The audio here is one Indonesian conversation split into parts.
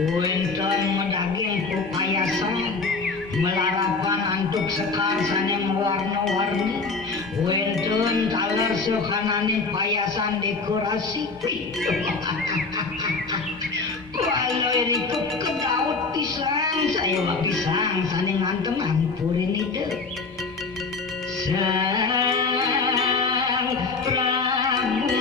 Wonten medaging pepayasan melarapan antuk sekar sanem warna-warni. Wonten taler sokanane payasan dekorasi. Kalau ikut ke daud pisang, saya mah pisang saning nganteman purin itu. Sang Prabu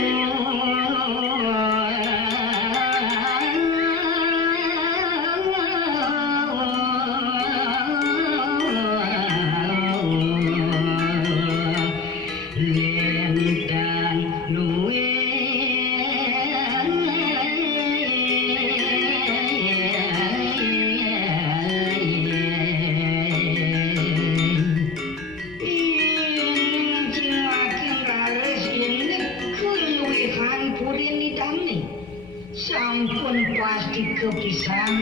sampun pasti kepisan.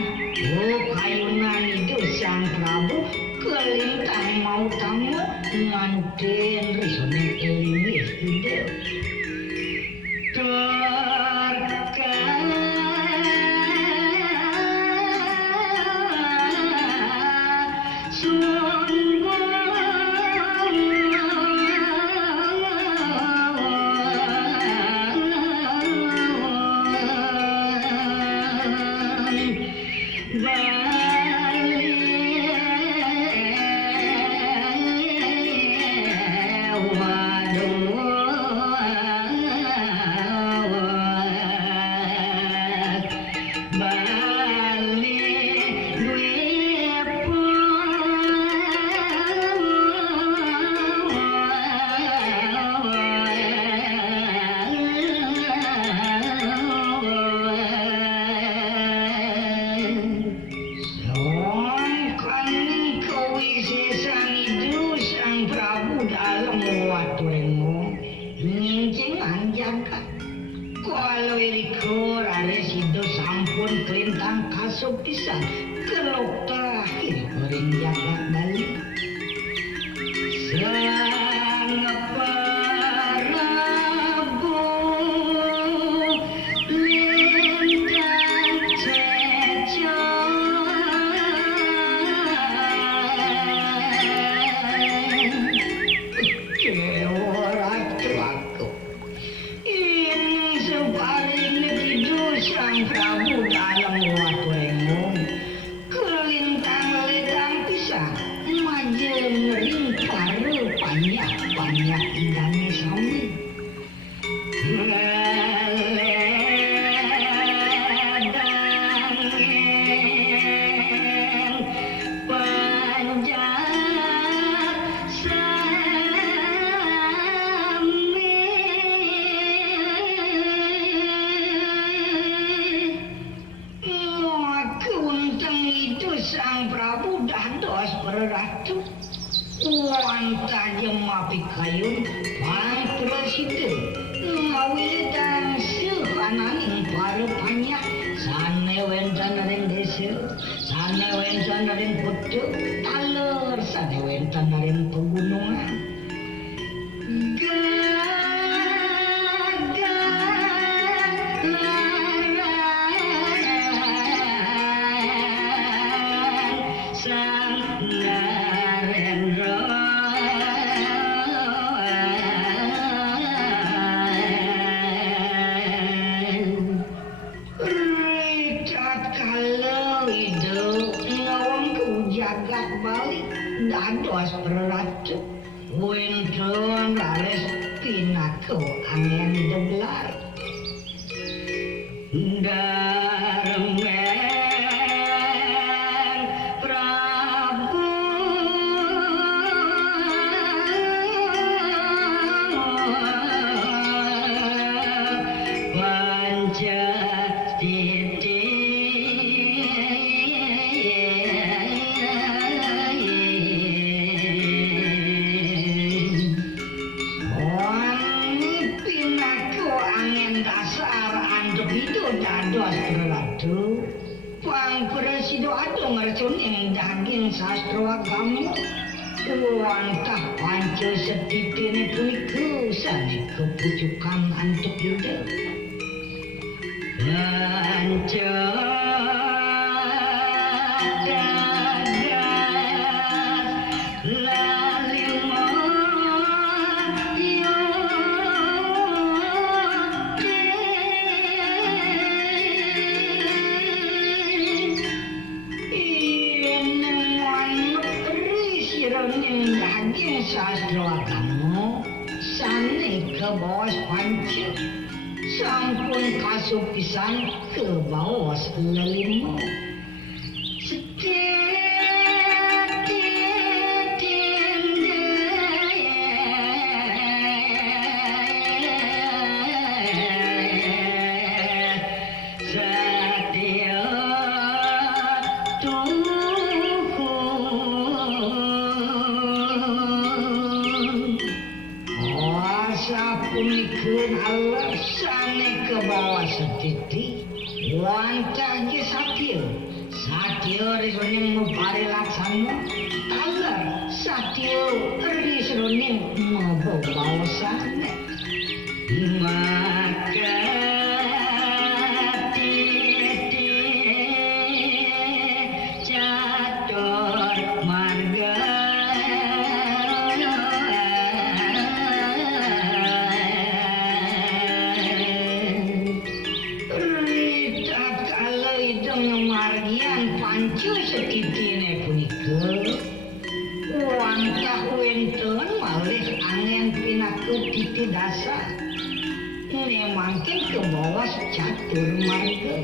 Oh kayunan itu Sang Prabu kelintang mau tamu nganten risone eling ide pisan kelok terakhir orang jagat balik Sang Prabu lintang ceco kewaratu aku ini sebaring tidur Sang Prabu dalam waktu banyak indahnya sami Sang Prabu dados berratu wanta jemapi kayun Pak Presiden ngawidang sehananing para banyak sane wenten ring desa sane wenten ring putu taler sane wenten ring pegunungan dados berratu wenten lares pinako angin deblar Darmen Prabu Pancatiti dados berratu Pang Presiden ado ngercuning daging sastra agama wantah panca setitine punika sane kepucukan antuk yuda panca ke bawah pancet sampun kasupisan ke bawah lelimo alasane ke bawah setiti wantah ge satya risroning mubari laksana alar satya risroning mabawasane maka setitine punika wantah wenten malih angin pinaku titi dasa ne mangkin ke bawah catur marga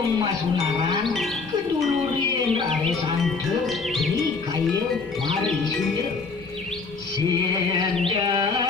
Masunaran kedulurien are santet tri kaya mari suda seda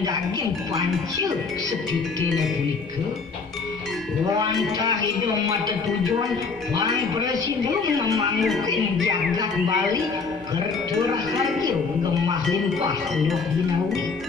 daging pancil setitine punika wantah hidung mata tujuan Wang Presiden memanggukin jagat Bali kerturah harjo gemah limpah loh binawi